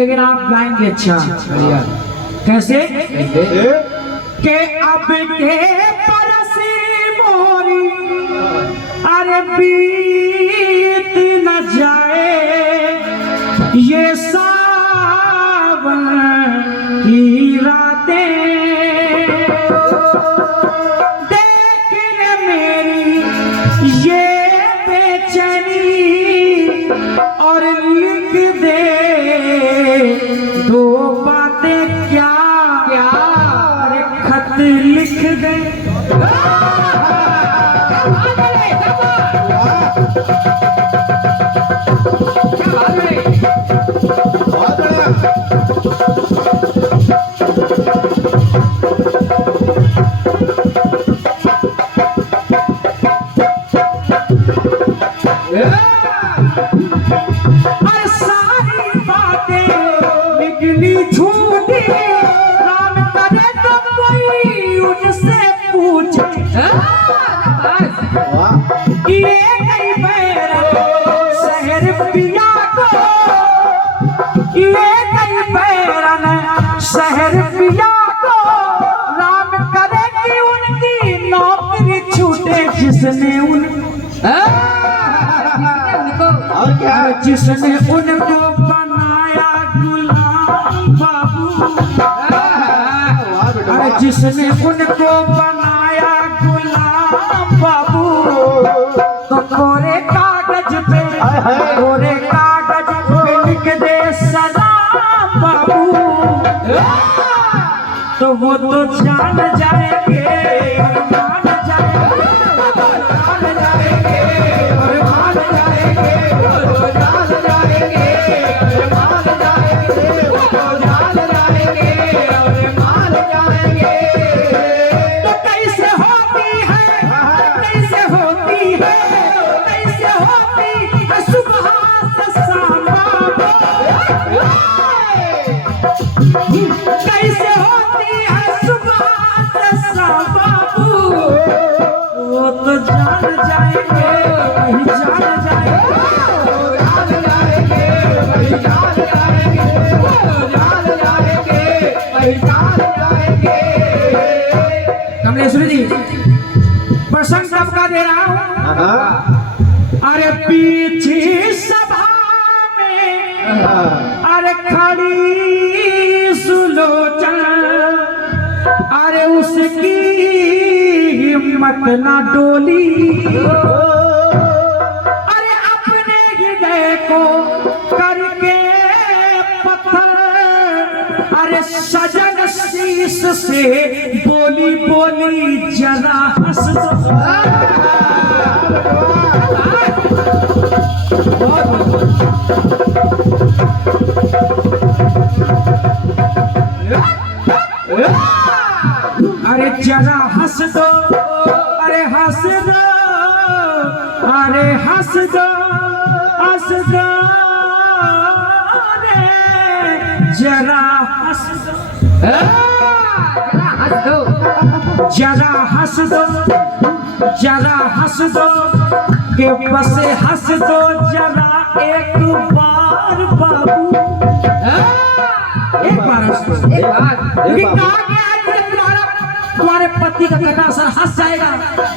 लेकिन आप गाएंगे अच्छा। कैसे के अब के परसी मोरी अरे बीत न जाए ये सावन की रातें, देखने मेरी ये बेचैनी और लिख दे दो बातें क्या क्या, अरे खत लिख दे। अरे सारी बातें निकली झूठी, राम करे तो कोई उनसे पूछे। ये नहीं बैरा शहर पिया को, ये नहीं बैरा शहर पिया को, राम करे कि उनकी नौकरी छूटे जिसने और क्या जिसने उनको बनाया गुलाम बाबू, अरे जिसने उनको बनाया गुलाम बाबू, तो कोरे कागज पे लिख दे सलाम बाबू, तो वो तो जान जाएंगे और मान जाएंगे, मान जाएंगे और मान जाएंगे, वो तो जान जाएंगे और मान जाएंगे, वो तो जान जाएंगे और मान जाएंगे। तो कैसे होती है, कैसे होती है, कैसे होती है सुबह से शाम बाबू, कैसे होती है सुबह से शाम बाबू, वो तो जान जाएंगे वही जान जाएंगे, वो जान जाएंगे वही जान जाएंगे, वो जान जाएंगे वही जान जाएंगे। कमलेश्वरी जी प्रसंग सबका दे रहा हूँ। अरे पीछे सभा में अरे खड़ी सुलोचन, अरे उसकी हिम्मत ना डोली, अरे अपने हृदय को करके पत्थर, अरे सजन शीश से बोली बोली जरा हंस दो। अरे जरा हंस दो, अरे हंस दो, अरे हंस दो, हंस दो रे, जरा हंस दो, जरा हंस दो, जरा हंस दो, के बस हंस दो जरा एक बार बाबू, एक बार हंस दो, एक बार। तुम्हारे पति का कटा सर हंस जाएगा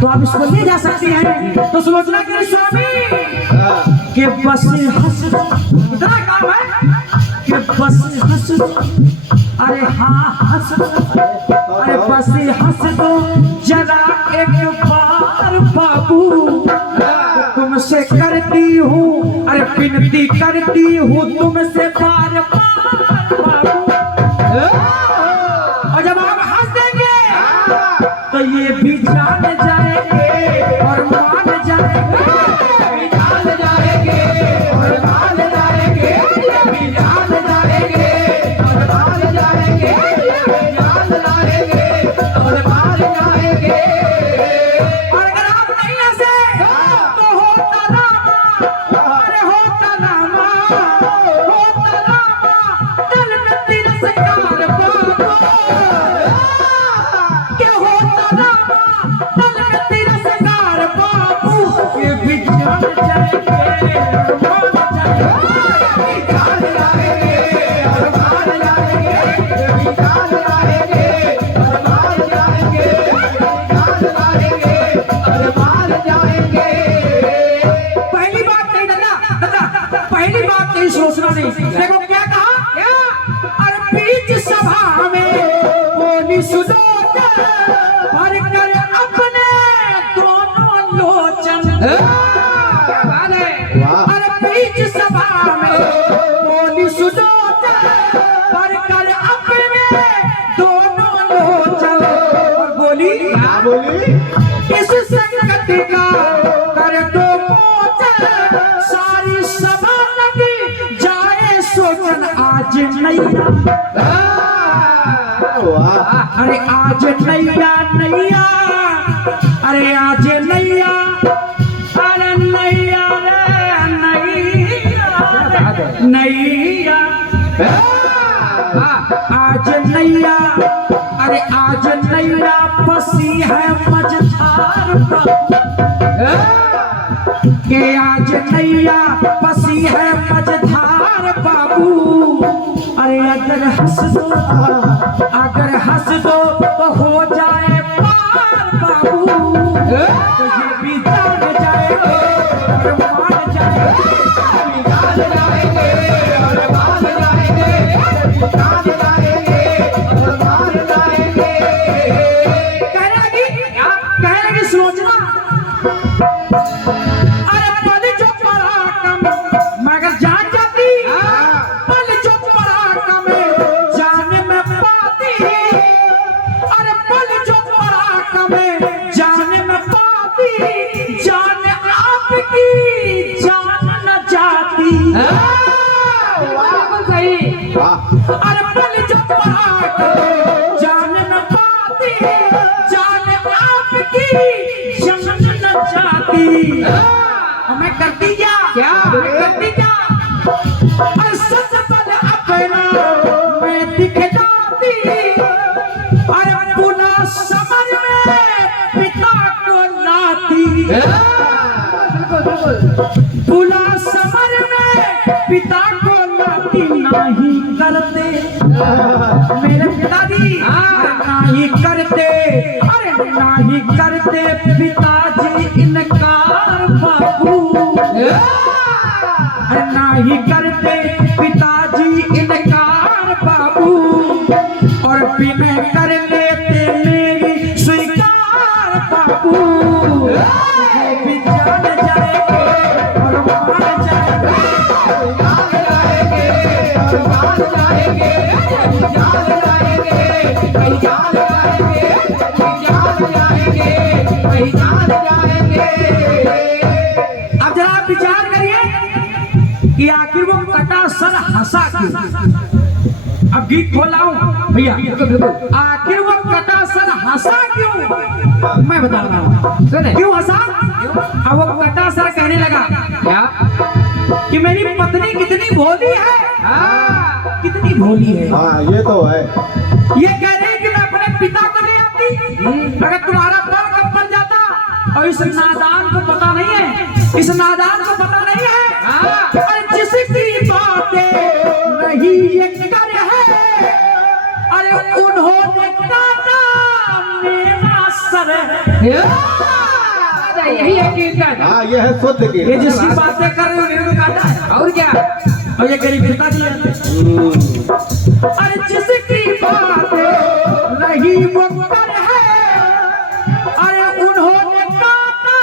तो आप इसको ले जा सकती हैं। तो सुलोचना के स्वामी के बस हंस दो, इतना काम है कि बस हंस दो, अरे हाँ हंस दो, अरे बस हंस दो जरा एक बार बाबू, तुमसे करती हूँ, अरे विनती करती हूँ तुमसे बार बार बाबू। और जब आप हंस देंगे तो ये भी जान जाएंगे और मान जाएंगे, भी जान जाएंगे और मान जाएंगे, ये भी जान जाएंगे और मान जाएंगे, ये भी जान जाएंगे और मान जाएंगे। और अगर आप नहीं हंसे तो होता रामा, अरे होता रामा, होता रामा, दिल में दिल से कार बाबू, क्या होता रामा, दिल में दिल से कार बाबू, ये भी जान जाएंगे और मान जाएंगे, ये भी जान जाएंगे क्या बोली? इस संकट का कर दो मोचन, सारी सभा लगी जाए सोचन आज नैया। वाह अरे आज नैया नैया, अरे आज नैया, अरे नैया रे नैया नैया, आज नैया, अरे आज नैया फंसी है मझधार के, आज नैया फंसी है मझधार बाबू। अरे अगर हंस दो, अगर हंस दो तो हो जाए पार बाबू, तो ये भी जान जाएंगे और मान जाएंगे, जान जाएंगे और मान जाएंगे, जान जाएंगे और मान जाएंगे। कहने लगी सोचना, अरे पल जो पराक्रम मगर जान जाती, पल जो पराक्रम जान में पाती, अरे पल जो पराक्रम जान में पाती, जान आपकी जान न जाती। बिल्कुल सही। वाह अरे पल जो पराक्रम जान में पाती, जान आपकी जान न जाती। और मैं करती क्या मैं करती क्या, और सच बल अपना मैं दिखलाती, अरे पुला समझ में पिता को लाती, पुला समझ में पिता को लाती, नहीं करते मेरे पिताजी, नहीं करते, अरे नहीं करते पिताजी इनकार बाबू, अरे नहीं करते पिताजी इनकार बाबू, और बिना कर लेते मेरी स्वीकार बाबू। ये भी जान जाएंगे और मान जाएंगे, जान जाएंगे और मान जाएंगे, जान जाएंगे, जान जाएंगे, जान जाएंगे, जान जाएंगे। अब जरा विचार करिए कि आखिर वो कटा सर हंसा क्यों। अब गीत खोलाऊं भैया, आखिर वो कटा सर हंसा क्यों, मैं बता रहा हूँ सुने। क्यों हंसा। अब वो कटा सर कहने लगा क्या? कि मेरी पत्नी कितनी भोली है, हाँ, कितनी भोली है। हाँ ये तो है। ये कह रही कि मैं अपने पिता को ले आती, अगर तुम्हारा पैर कब बन जाता। और इस नादान को पता नहीं है, इस नादान को पता नहीं है, अरे जिसकी बातें नहीं ये कर है, अरे उन्होंने काटा मेरा सर। यही है कीर्तन। हाँ ये है शुद्ध ये की। जिसकी बातें कर रहे हो उन्होंने काटा है, और क्या? और ये गरीब पिताजी है। अरे जिसकी बात नहीं वो कर है, अरे उन्होंने काटा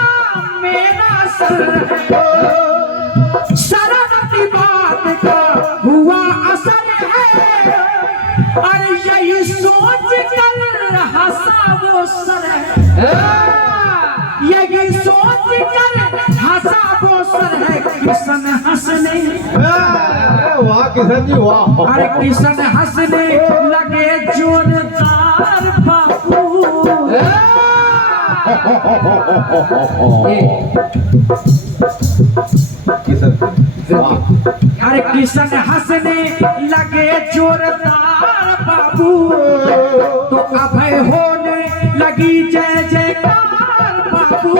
मेरा सर। शरारती बात का हुआ असर है, अरे यही सोच कर हंसा वो सर, यही सोच कर हंसा वो सर है। किशन हंसने, वाह किशन जी वाह। अरे किशन हंसने लगे जोरदार बाबू। किशन वाह। अरे किशन हंसने लगे जोरदार बाबू, तो अभय होने लगी जय जयकार बाबू।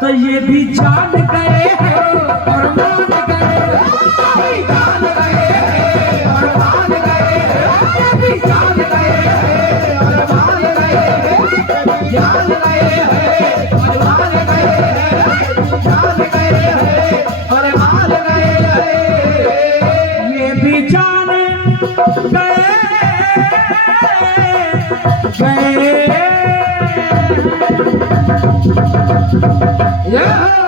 तो ये भी जान गए हैं और मान गए, जान गए हैं और मान गए, ये भी जान गए हैं और मान गए, जान गए हैं और मान गए, जान गए हैं और मान गए, ये भी जान गए। Yeah.